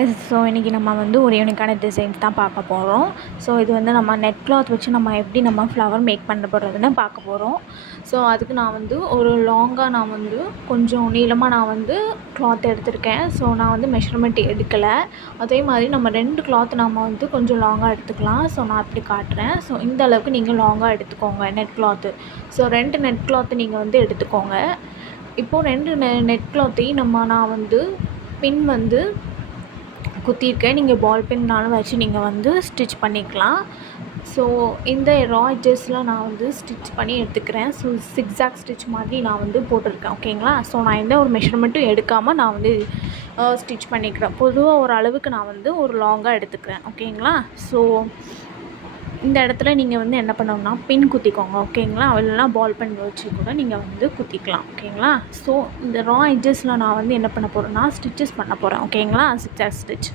Guys, so இன்றைக்கி நம்ம வந்து ஒரு யூனிக்கான டிசைன்ஸ் தான் பார்க்க போகிறோம். ஸோ இது வந்து நம்ம நெட் கிளாத் வச்சு நம்ம எப்படி நம்ம ஃப்ளவர் மேக் பண்ண போகிறதுன்னு பார்க்க போகிறோம். ஸோ அதுக்கு நான் வந்து ஒரு லாங்காக நான் வந்து கொஞ்சம் நீளமாக நான் வந்து கிளாத் எடுத்திருக்கேன். ஸோ நான் வந்து மெஷர்மெண்ட் எடுக்கலை. அதே மாதிரி நம்ம 2 கிளாத் நம்ம வந்து கொஞ்சம் லாங்காக எடுத்துக்கலாம். ஸோ நான் அப்படி காட்டுறேன். ஸோ இந்த அளவுக்கு நீங்கள் லாங்காக எடுத்துக்கோங்க net cloth. So 2 net cloth நீங்கள் வந்து எடுத்துக்கோங்க. இப்போது 2 நெட் கிளாத்தையும் நான் வந்து பின் வந்து குத்திருக்கேன். நீங்கள் பால் பின்னாலும் வச்சு நீங்கள் வந்து ஸ்டிச் பண்ணிக்கலாம். ஸோ இந்த ரா எட்ஜஸில் நான் வந்து ஸ்டிச் பண்ணி எடுத்துக்கிறேன். ஸோ சிக்ஸாக் ஸ்டிச் மாதிரி நான் வந்து போட்டிருக்கேன். ஓகேங்களா? ஸோ நான் எந்த ஒரு மெஷர்மெண்ட்டும் எடுக்காமல் நான் வந்து ஸ்டிச் பண்ணிக்கிறேன். பொதுவாக ஒரு அளவுக்கு நான் வந்து ஒரு லாங்காக எடுத்துக்கிறேன். ஓகேங்களா? ஸோ இந்த இடத்துல நீங்கள் வந்து என்ன பண்ணணும்னா பின் குத்திக்கோங்க. ஓகேங்களா? இல்லைனா பால் பென் வச்சு கூட நீங்கள் வந்து குத்திக்கலாம். ஓகேங்களா? ஸோ இந்த ரா எட்ஜஸில் நான் வந்து என்ன பண்ண போகிறேன்னா ஸ்டிச்சஸ் பண்ண போகிறேன். ஓகேங்களா? சிக்ஸாக் ஸ்டிச்.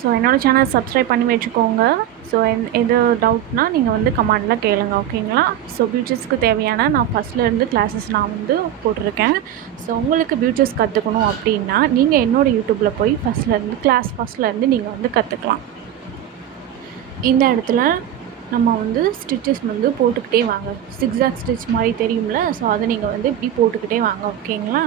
ஸோ என்னோடய சேனல் சப்ஸ்கிரைப் பண்ணி வச்சுக்கோங்க. ஸோ எது டவுட்னால் நீங்கள் வந்து கமெண்டில் கேளுங்க. ஓகேங்களா? ஸோ பியூட்டிஸ்க்கு தேவையான நான் ஃபஸ்ட்லேருந்து கிளாஸஸ் நான் வந்து போட்டிருக்கேன். ஸோ உங்களுக்கு பியூட்டிஸ் கற்றுக்கணும் அப்படின்னா நீங்கள் என்னோடய யூடியூப்பில் போய் ஃபஸ்ட்லேருந்து நீங்கள் வந்து கற்றுக்கலாம். இந்த இடத்துல நம்ம வந்து ஸ்டிச்சஸ் வந்து போட்டுக்கிட்டே வாங்க. சிக்ஸாக் ஸ்டிச் மாதிரி தெரியும்ல? ஸோ அதை நீங்கள் வந்து இப்படி போட்டுக்கிட்டே வாங்க. ஓகேங்களா?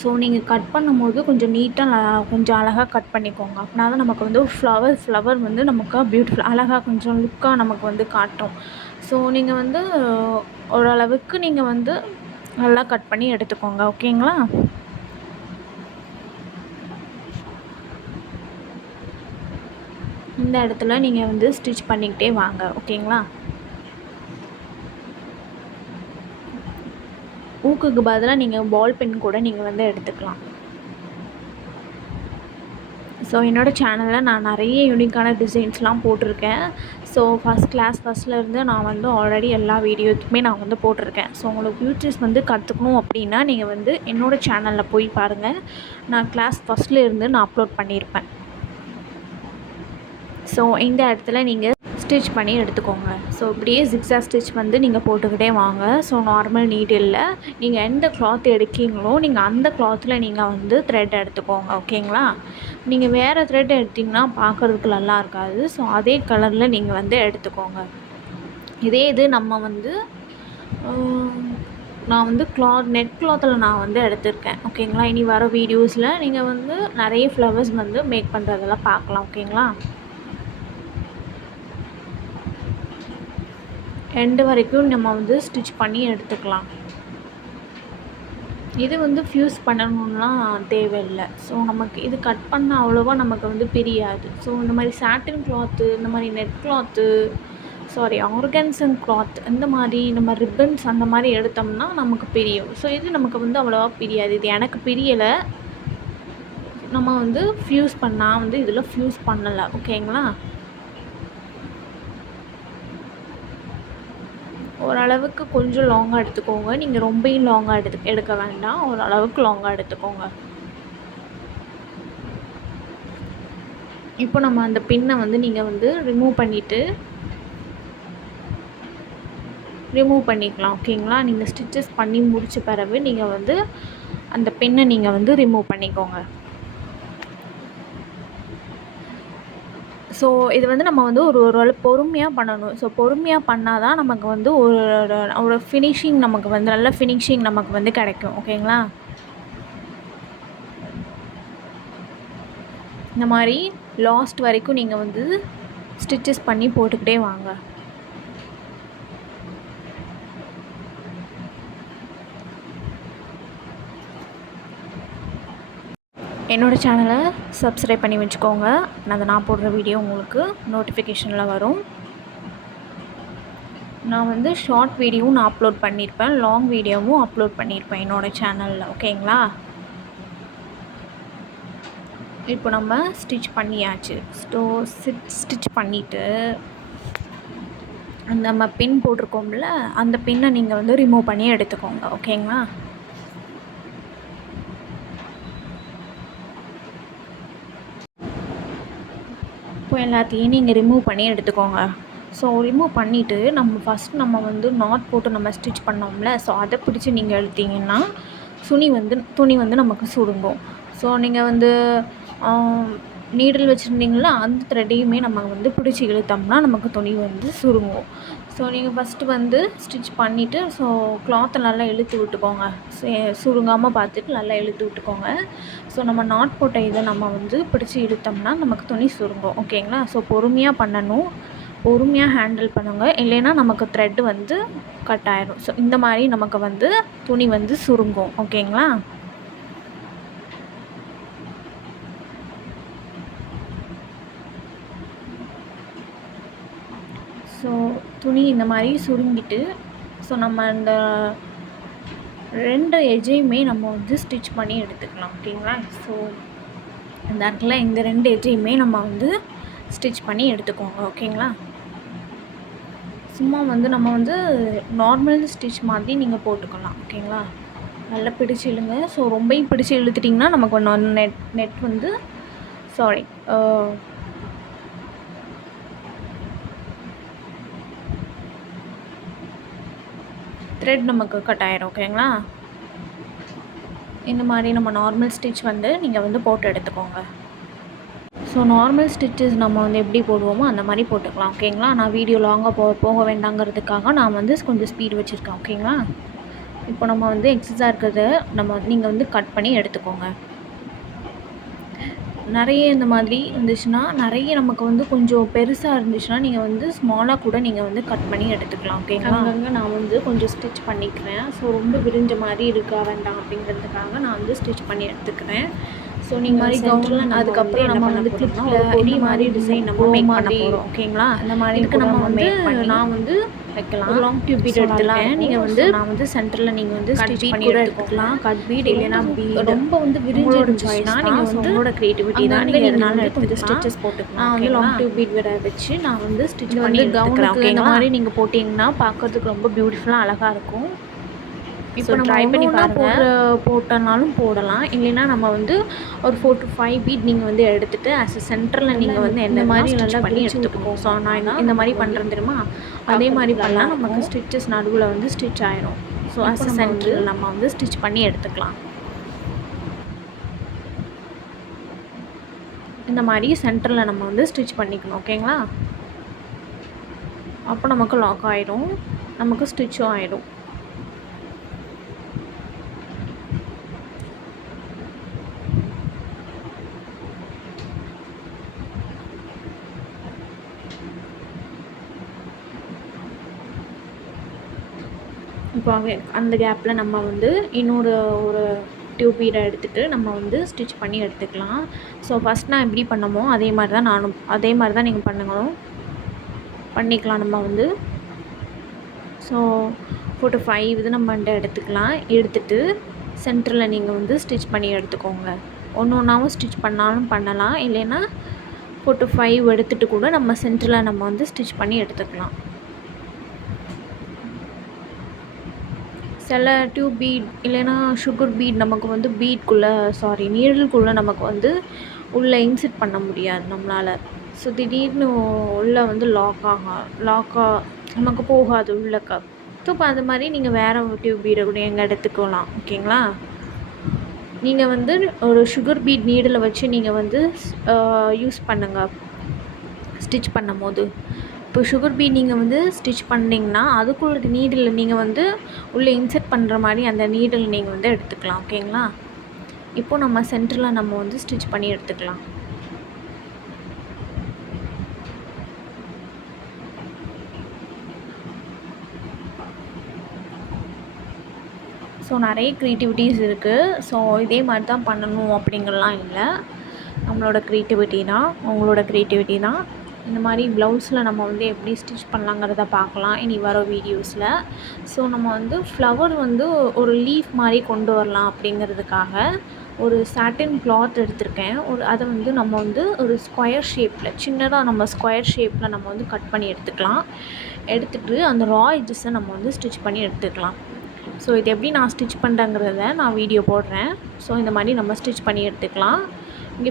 ஸோ நீங்கள் கட் பண்ணும்போது கொஞ்சம் நீட்டாக கொஞ்சம் அழகாக கட் பண்ணிக்கோங்க. அப்படின்னா தான் நமக்கு வந்து ஃப்ளவர் வந்து நமக்கு பியூட்டிஃபுல் அழகாக கொஞ்சம் லுக்காக நமக்கு வந்து காட்டும். ஸோ நீங்கள் வந்து ஓரளவுக்கு நீங்கள் வந்து நல்லா கட் பண்ணி எடுத்துக்கோங்க. ஓகேங்களா? இந்த இடத்துல நீங்கள் வந்து ஸ்டிச் பண்ணிக்கிட்டே வாங்க. ஓகேங்களா? ஊக்குக்கு பதிலாக நீங்கள் பால் பென் கூட நீங்கள் வந்து எடுத்துக்கலாம். ஸோ என்னோடய சேனலில் நான் நிறைய யூனிக்கான டிசைன்ஸ்லாம் போட்டிருக்கேன். ஸோ ஃபஸ்ட்லேருந்து நான் வந்து ஆல்ரெடி எல்லா வீடியோத்துக்குமே நான் வந்து போட்டிருக்கேன். ஸோ உங்களுக்கு பியூட்டிஸ் வந்து கற்றுக்கணும் அப்படின்னா நீங்கள் வந்து என்னோடய சேனலில் போய் பாருங்கள். நான் கிளாஸ் ஃபஸ்ட்லேருந்து நான் அப்லோட் பண்ணியிருப்பேன். ஸோ இந்த இடத்துல நீங்கள் ஸ்டிச் பண்ணி எடுத்துக்கோங்க. ஸோ இப்படியே ஜிக்ஸாக் ஸ்டிச் வந்து நீங்கள் போட்டுக்கிட்டே வாங்க. ஸோ நார்மல் நீடில் நீங்கள் எந்த கிளாத் எடுக்கீங்களோ நீங்கள் அந்த கிளாத்தில் நீங்கள் வந்து த்ரெட் எடுத்துக்கோங்க. ஓகேங்களா? நீங்கள் வேறு த்ரெட் எடுத்திங்கன்னா பார்க்குறதுக்கு நல்லா இருக்காது. ஸோ அதே கலரில் நீங்கள் வந்து எடுத்துக்கோங்க. இதே இது நம்ம வந்து நான் வந்து நெட் கிளாத்தில் நான் வந்து எடுத்திருக்கேன். ஓகேங்களா? இனி வர வீடியோஸில் நீங்கள் வந்து நிறைய ஃப்ளவர்ஸ் வந்து மேக் பண்ணுறதெல்லாம் பார்க்கலாம். ஓகேங்களா? எண்டு வரைக்கும் நம்ம வந்து ஸ்டிச் பண்ணி எடுத்துக்கலாம். இது வந்து ஃப்யூஸ் பண்ணணும்லாம் தேவையில்லை. ஸோ நமக்கு இது கட் பண்ண அவ்வளோவா நமக்கு வந்து பிரியாது. ஸோ இந்த மாதிரி சாட்டின் கிளாத்து, இந்த மாதிரி நெட் கிளாத்து, ஆர்கன்சன் கிளாத், இந்த மாதிரி நம்ம ரிப்பன்ஸ் அந்த மாதிரி எடுத்தோம்னா நமக்கு பிரியும். ஸோ இது நமக்கு வந்து அவ்வளோவா பிரியாது. இது எனக்கு பிரியலை. நம்ம வந்து ஃப்யூஸ் பண்ணால் வந்து இதில் ஃப்யூஸ் பண்ணலை. ஓகேங்களா? ஓரளவுக்கு கொஞ்சம் லாங்காக எடுத்துக்கோங்க. நீங்கள் ரொம்பவும் லாங்காக எடுக்க வேண்டாம். ஓரளவுக்கு லாங்காக எடுத்துக்கோங்க. இப்போ நம்ம அந்த பின்னை வந்து நீங்கள் வந்து ரிமூவ் பண்ணிக்கலாம். ஓகேங்களா? நீங்கள் ஸ்டிச்சஸ் பண்ணி முடித்த பிறகு நீங்கள் வந்து அந்த பின்னை நீங்கள் வந்து ரிமூவ் பண்ணிக்கோங்க. ஸோ இது வந்து நம்ம வந்து ஒரு பொறுமையாக பண்ணணும். ஸோ பொறுமையாக பண்ணால் தான் நமக்கு வந்து ஒரு ஃபினிஷிங் நமக்கு வந்து நல்ல ஃபினிஷிங் நமக்கு வந்து கிடைக்கும். ஓகேங்களா? இந்த மாதிரி லாஸ்ட் வரைக்கும் நீங்கள் வந்து ஸ்டிச்சஸ் பண்ணி போட்டுக்கிட்டே வாங்க. என்னோடய சேனலை சப்ஸ்கிரைப் பண்ணி வச்சுக்கோங்க. நான் போடுற வீடியோ உங்களுக்கு நோட்டிஃபிகேஷனில் வரும். நான் வந்து ஷார்ட் வீடியோவும் நான் அப்லோட் பண்ணியிருப்பேன், லாங் வீடியோவும் அப்லோட் பண்ணியிருப்பேன் என்னோடய சேனலில். ஓகேங்களா? இப்போ நம்ம ஸ்டிச் பண்ணியாச்சு. ஸ்டிச் பண்ணிவிட்டு நம்ம பின் போட்டிருக்கோம்ல, அந்த பின்னை நீங்கள் வந்து ரிமூவ் பண்ணி எடுத்துக்கோங்க. ஓகேங்களா? இப்போ எல்லாத்தையும் நீங்கள் ரிமூவ் பண்ணி எடுத்துக்கோங்க. ஸோ ரிமூவ் பண்ணிவிட்டு நம்ம வந்து நாட் போட்டு நம்ம ஸ்டிச் பண்ணோம்ல, ஸோ அதை பிடிச்சி நீங்கள் எடுத்திங்கன்னா துணி வந்து நமக்கு சுருங்கும். ஸோ நீங்கள் வந்து நீடில் வச்சுருந்தீங்களா அந்த த்ரெட்டையுமே நம்ம வந்து பிடிச்சி இழுத்தோம்னா நமக்கு துணி வந்து சுருங்கும். ஸோ நீங்கள் ஃபஸ்ட்டு வந்து ஸ்டிச் பண்ணிவிட்டு ஸோ கிளாத்தை நல்லா இழுத்து விட்டுக்கோங்க. சுருங்காமல் பார்த்துட்டு நல்லா இழுத்து விட்டுக்கோங்க. ஸோ நம்ம நாட் போட்ட இதை நம்ம வந்து பிடிச்சி இழுத்தோம்னா நமக்கு துணி சுருங்கும். ஓகேங்களா? ஸோ பொறுமையாக பண்ணணும், பொறுமையாக ஹேண்டில் பண்ணுங்க, இல்லைன்னா நமக்கு த்ரெட்டு வந்து கட் ஆயிடும். ஸோ இந்த மாதிரி நமக்கு வந்து துணி வந்து சுருங்கும். ஓகேங்களா? ஸோ துணி இந்த மாதிரி சுருங்கிட்டு ஸோ நம்ம இந்த 2 எட்ஜையுமே நம்ம வந்து ஸ்டிச் பண்ணி எடுத்துக்கலாம். ஓகேங்களா? ஸோ இந்த இடத்துல இந்த 2 எட்ஜையுமே நம்ம வந்து ஸ்டிச் பண்ணி எடுத்துக்கோங்க. ஓகேங்களா? சும்மா வந்து நம்ம வந்து நார்மல் ஸ்டிச் மாதிரி நீங்கள் போட்டுக்கலாம். ஓகேங்களா? நல்லா பிடிச்சி இழுங்க. ஸோ ரொம்பவும் பிடிச்சி இழுத்துட்டிங்கன்னா நமக்கு நெட் வந்து சாரி த்ரெட் நமக்கு கட் ஆயிடும். ஓகேங்களா? இந்த மாதிரி நம்ம நார்மல் ஸ்டிச் வந்து நீங்கள் வந்து போட்டு எடுத்துக்கோங்க. ஸோ நார்மல் ஸ்டிச்சஸ் நம்ம வந்து எப்படி போடுவோமோ அந்த மாதிரி போட்டுக்கலாம். ஓகேங்களா? நான் வீடியோ லாங்காக போக வேண்டாங்கிறதுக்காக நான் வந்து கொஞ்சம் ஸ்பீட் வச்சுருக்கேன். ஓகேங்களா? இப்போ நம்ம வந்து எக்ஸஸாக இருக்கிறத நீங்கள் வந்து கட் பண்ணி எடுத்துக்கோங்க. நிறைய இந்த மாதிரி இருந்துச்சுன்னா, நிறைய நமக்கு வந்து கொஞ்சம் பெருசாக இருந்துச்சுன்னா நீங்கள் வந்து ஸ்மாலாக கூட நீங்கள் வந்து கட் பண்ணி எடுத்துக்கலாம். ஓகேங்களா? அங்கங்கே நான் வந்து கொஞ்சம் ஸ்டிச் பண்ணிக்கிறேன். ஸோ ரொம்ப விரிஞ்ச மாதிரி இருக்கா வேண்டாம் அப்படிங்கிறதுக்காக நான் வந்து ஸ்டிச் பண்ணி எடுத்துக்கிறேன். ஸோ நீங்கள் மாதிரி கவுனில் அதுக்கப்புறம் நம்ம வந்து கிளிப்பில் பொடி மாதிரி டிசைன் நம்ம மேக் பண்ண போகிறோம். ஓகேங்களா? இந்த மாதிரி இதுக்கு நம்ம வந்து நான் வந்து வைக்கலாம். ஒரு லாங் டியூப் பீட் எடுத்துருக்கேன். நீங்கள் வந்து நான் வந்து சென்டரில் நீங்கள் வந்து ஸ்டிச் பண்ணி எடுத்துக்கலாம். கட் பீட் இல்லைன்னா பீட் ரொம்ப வந்து விரிஞ்சு இருந்துச்சுன்னா நீங்கள் வந்து உங்களோட க்ரியேட்டிவிட்டி தான். நீங்கள் இதனால கொஞ்சம் ஸ்டிச்சஸ் போட்டுக்கலாம். நான் வந்து லாங் டியூப் பீட் விட வச்சு நான் வந்து ஸ்டிச் பண்ணி கவுனுக்கு இந்த மாதிரி நீங்கள் போட்டிங்கன்னா பார்க்குறதுக்கு ரொம்ப பியூட்டிஃபுல்லாக அழகாக இருக்கும். இப்போ நம்ம ட்ரை பண்ணி போட்டனாலும் போடலாம். இல்லைன்னா நம்ம வந்து ஒரு 4 to 5 பீட் நீங்கள் வந்து எடுத்துகிட்டு ஆஸ் அ சென்டரில் நீங்கள் வந்து எந்த மாதிரி நல்லா பண்ணி எடுத்துக்கணும். ஸோ நான் இந்த மாதிரி பண்ணுறேன் தெரியுமா, அதே மாதிரி பண்ணால் நமக்கு ஸ்டிச்சஸ் நடுவில் வந்து ஸ்டிச் ஆயிடும். ஸோ ஆஸ் அ சென்டரில் நம்ம வந்து ஸ்டிச் பண்ணி எடுத்துக்கலாம். இந்த மாதிரி சென்டரில் நம்ம வந்து ஸ்டிச் பண்ணிக்கணும். ஓகேங்களா? அப்போ நமக்கு லாக் ஆகிடும், நமக்கு ஸ்டிச்சும் ஆகிடும். இப்போ அந்த கேப்பில் நம்ம வந்து இன்னொரு ஒரு டியூப் பீடை எடுத்துகிட்டு நம்ம வந்து ஸ்டிச் பண்ணி எடுத்துக்கலாம். ஸோ ஃபஸ்ட் நான் எப்படி பண்ணமோ அதே மாதிரி தான் நீங்கள் பண்ணிக்கலாம். நம்ம வந்து ஸோ 4 to 5 இது நம்ம எடுத்துக்கலாம். எடுத்துகிட்டு சென்டரில் நீங்கள் வந்து ஸ்டிச் பண்ணி எடுத்துக்கோங்க. ஒன்று ஒன்றாவும் ஸ்டிச் பண்ணாலும் பண்ணலாம், இல்லைன்னா 4 to 5 எடுத்துகிட்டு கூட நம்ம சென்டரில் நம்ம வந்து ஸ்டிச் பண்ணி எடுத்துக்கலாம். சில டியூப் பீட் இல்லைன்னா சுகர் பீட் நமக்கு வந்து நீடலுக்குள்ளே நமக்கு வந்து உள்ளே இன்செர்ட் பண்ண முடியாது நம்மளால். ஸோ திடீர்னு உள்ளே வந்து லாக்காக நமக்கு போகாது உள்ளக்க. ஸோ இப்போ அது மாதிரி நீங்கள் வேறு ஒரு டியூப் பீடை கூட எங்கே எடுத்துக்கலாம். ஓகேங்களா? நீங்கள் வந்து ஒரு சுகர் பீட் நீடில் வச்சு நீங்கள் வந்து யூஸ் பண்ணுங்கள் ஸ்டிச் பண்ணும் போது. இப்போ சுகர் பீட் நீங்கள் வந்து ஸ்டிச் பண்ணிங்கன்னா அதுக்குள்ள நீடில் நீங்கள் வந்து உள்ளே இன்செர்ட் பண்ணுற மாதிரி அந்த நீடில் நீங்கள் வந்து எடுத்துக்கலாம். ஓகேங்களா? இப்போது நம்ம சென்டரில் நம்ம வந்து ஸ்டிச் பண்ணி எடுத்துக்கலாம். ஸோ நிறைய க்ரியேட்டிவிட்டிஸ் இருக்குது. ஸோ இதே மாதிரி தான் பண்ணணும் அப்படிங்கிறலாம் இல்லை. நம்மளோட க்ரியேட்டிவிட்டி தான், உங்களோட க்ரியேட்டிவிட்டி தான். இந்த மாதிரி ப்ளவுஸில் நம்ம வந்து எப்படி ஸ்டிச் பண்ணலாங்கிறத பார்க்கலாம் இனி வர வீடியோஸில். ஸோ நம்ம வந்து ஃப்ளவர் வந்து ஒரு லீஃப் மாதிரி கொண்டு வரலாம் அப்படிங்கிறதுக்காக ஒரு சாட்டின் கிளாத் எடுத்திருக்கேன். அதை வந்து நம்ம வந்து ஒரு ஸ்கொயர் ஷேப்பில் சின்னதாக நம்ம ஸ்கொயர் ஷேப்பில் நம்ம வந்து கட் பண்ணி எடுத்துக்கலாம். எடுத்துகிட்டு அந்த ரா எட்ஜஸை நம்ம வந்து ஸ்டிச் பண்ணி எடுத்துக்கலாம். ஸோ இது எப்படி நான் ஸ்டிச் பண்ணுறேங்கிறத நான் வீடியோ போடுறேன். ஸோ இந்த மாதிரி நம்ம ஸ்டிச் பண்ணி எடுத்துக்கலாம். இங்கே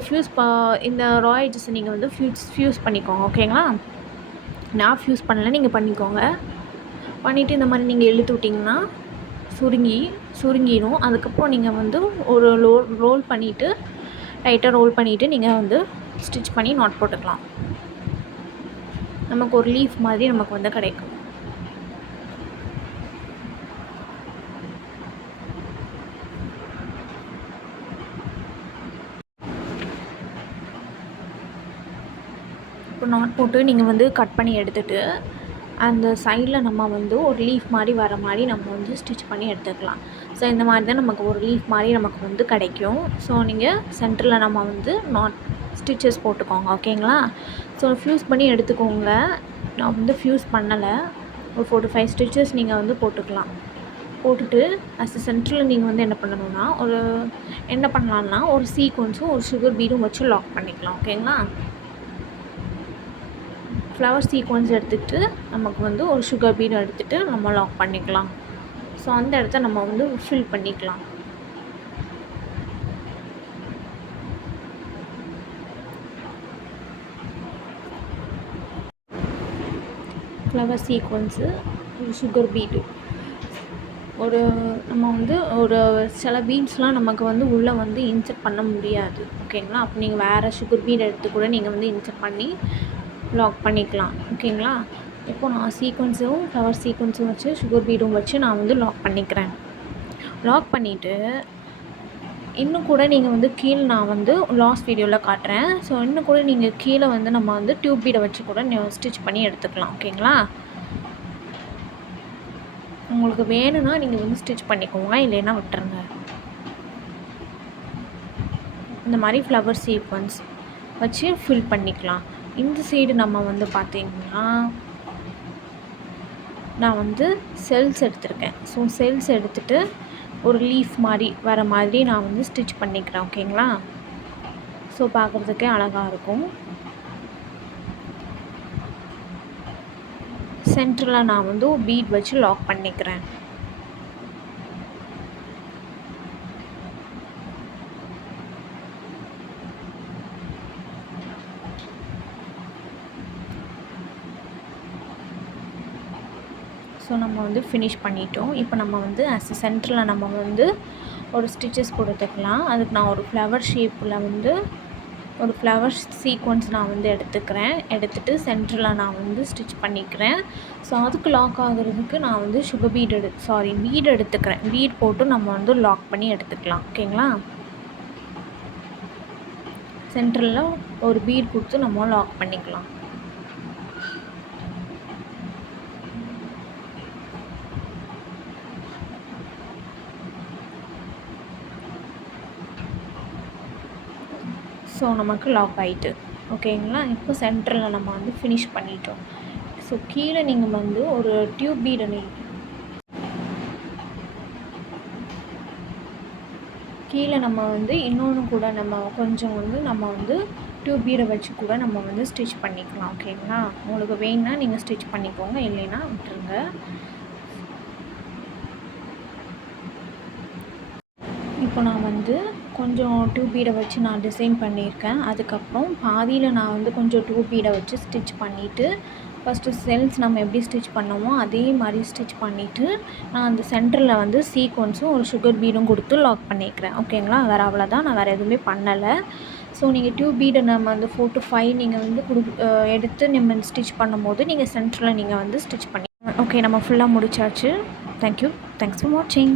இந்த ரா எட்ஜஸை நீங்கள் வந்து ஃப்யூஸ் பண்ணிக்கோங்க. ஓகேங்களா? நான் ஃப்யூஸ் பண்ணலை, நீங்கள் பண்ணிக்கோங்க. பண்ணிவிட்டு இந்த மாதிரி நீங்கள் இழுத்து விட்டிங்கன்னா சுருங்கிடும். அதுக்கப்புறம் நீங்கள் வந்து ஒரு ரோல் பண்ணிவிட்டு டைட்டாக ரோல் பண்ணிவிட்டு நீங்கள் வந்து ஸ்டிச் பண்ணி நாட் போட்டுக்கலாம். நமக்கு ஒரு லீஃப் மாதிரி நமக்கு வந்து கிடைக்கும். இப்போ நாட் போட்டு நீங்கள் வந்து கட் பண்ணி எடுத்துகிட்டு அந்த சைடில் நம்ம வந்து ஒரு லீஃப் மாதிரி வர மாதிரி நம்ம வந்து ஸ்டிச் பண்ணி எடுத்துக்கலாம். ஸோ இந்த மாதிரி தான் நமக்கு ஒரு லீஃப் மாதிரி நமக்கு வந்து கிடைக்கும். ஸோ நீங்கள் சென்டரில் நம்ம வந்து நாட் ஸ்டிச்சஸ் போட்டுக்கோங்க. ஓகேங்களா? ஸோ ஃப்யூஸ் பண்ணி எடுத்துக்கோங்க. நான் வந்து ஃப்யூஸ் பண்ணலை. ஒரு 4 to 5 ஸ்டிச்சஸ் நீங்கள் வந்து போட்டுக்கலாம். போட்டுட்டு சென்டரில் நீங்கள் வந்து என்ன பண்ணலான்னா ஒரு சீக்வன்ஸும் ஒரு சுகர் பீடும் வச்சு லாக் பண்ணிக்கலாம். ஓகேங்களா? ஃப்ளவர் சீக்வன்ஸ் எடுத்துகிட்டு நமக்கு வந்து ஒரு சுகர் பீட் எடுத்துகிட்டு நம்ம லாக் பண்ணிக்கலாம். ஸோ அந்த இடத்த நம்ம வந்து ஃபில் பண்ணிக்கலாம். ஃப்ளவர் சீக்வன்ஸு, ஒரு சுகர் பீடு, நம்ம வந்து சில பீட்ஸ்லாம் நமக்கு வந்து உள்ளே வந்து இன்சர்ட் பண்ண முடியாது. ஓகேங்களா? அப்போ நீங்கள் வேறு சுகர் பீட் எடுத்து கூட நீங்கள் வந்து இன்சர்ட் பண்ணி லாக் பண்ணிக்கலாம். ஓகேங்களா? இப்போ நான் சீக்வன்ஸும் ஃப்ளவர் சீக்வன்ஸும் வச்சு சுகர் பீடும் வச்சு நான் வந்து லாக் பண்ணிக்கிறேன். லாக் பண்ணிவிட்டு இன்னும் கூட நீங்கள் வந்து கீழே நான் வந்து லாஸ்ட் வீடியோவில் காட்டுறேன். ஸோ இன்னும் கூட நீங்கள் கீழே வந்து நம்ம வந்து டியூப் பீடை வச்சு கூட ஸ்டிச் பண்ணி எடுத்துக்கலாம். ஓகேங்களா? உங்களுக்கு வேணும்னா நீங்கள் வந்து ஸ்டிச் பண்ணிக்கோங்க, இல்லைன்னா விட்டுருங்க. இந்த மாதிரி ஃப்ளவர் சீக்வன்ஸ் வச்சு ஃபில் பண்ணிக்கலாம். இந்த சைடு நம்ம வந்து பார்த்திங்கன்னா நான் வந்து செல்ஸ் எடுத்திருக்கேன். ஸோ செல்ஸ் எடுத்துகிட்டு ஒரு லீஃப் மாதிரி வர மாதிரி நான் வந்து ஸ்டிச் பண்ணிக்கிறேன். ஓகேங்களா? ஸோ பார்க்குறதுக்கே அழகாக இருக்கும். சென்டரில் நான் வந்து ஒரு பீட் வச்சு லாக் பண்ணிக்கிறேன். ஸோ நம்ம வந்து ஃபினிஷ் பண்ணிட்டோம். இப்போ நம்ம வந்து சென்டரில் நம்ம வந்து ஒரு ஸ்டிச்சஸ் கொடுத்துக்கலாம். அதுக்கு நான் ஒரு ஃப்ளவர் ஷேப்பில் வந்து ஒரு ஃப்ளவர் சீக்வன்ஸ் நான் வந்து எடுத்துகிட்டு சென்டரில் நான் வந்து ஸ்டிச் பண்ணிக்கிறேன். ஸோ அதுக்கு லாக் ஆகுறதுக்கு நான் வந்து சுகர் பீட் எடுத்துக்கிறேன். பீட் போட்டு நம்ம வந்து லாக் பண்ணி எடுத்துக்கலாம். ஓகேங்களா? சென்டரில் ஒரு பீட் கொடுத்து நம்ம லாக் பண்ணிக்கலாம். ஸோ நமக்கு லாக் ஆகிட்டு. ஓகேங்களா? இப்போ சென்டரில் நம்ம வந்து ஃபினிஷ் பண்ணிட்டோம். ஸோ கீழே நீங்கள் வந்து ஒரு டியூப் பீடை கீழே நம்ம வந்து இன்னொன்று கூட நம்ம கொஞ்சம் வந்து நம்ம வந்து டியூப் பீடை வச்சு கூட நம்ம வந்து ஸ்டிச் பண்ணிக்கலாம். ஓகேங்களா? உங்களுக்கு வேணும்னா நீங்கள் ஸ்டிச் பண்ணிக்கோங்க, இல்லைன்னா விட்டுருங்க. இப்போ நான் வந்து கொஞ்சம் டியூப் பீடை வச்சு நான் டிசைன் பண்ணியிருக்கேன். அதுக்கப்புறம் பாதியில் நான் வந்து கொஞ்சம் டியூப் பீடை வச்சு ஸ்டிச் பண்ணிவிட்டு ஃபஸ்ட்டு செல்ஸ் நம்ம எப்படி ஸ்டிச் பண்ணோமோ அதே மாதிரி ஸ்டிச் பண்ணிவிட்டு நான் அந்த சென்டரில் வந்து சீக்வன்ஸும் ஒரு சுகர் பீடும் கொடுத்து லாக் பண்ணிக்கிறேன். ஓகேங்களா? அவ்வளோதான். நான் வேறு எதுவுமே பண்ணலை. ஸோ நீங்கள் டியூப் பீடை நம்ம வந்து 4 to 5 நீங்கள் வந்து எடுத்து நம்ம ஸ்டிச் பண்ணும்போது நீங்கள் சென்டரில் நீங்கள் வந்து ஸ்டிச் பண்ணி ஓகே நம்ம ஃபுல்லாக முடிச்சாச்சு. தேங்க்யூ. தேங்க்ஸ் ஃபார் வாட்சிங்.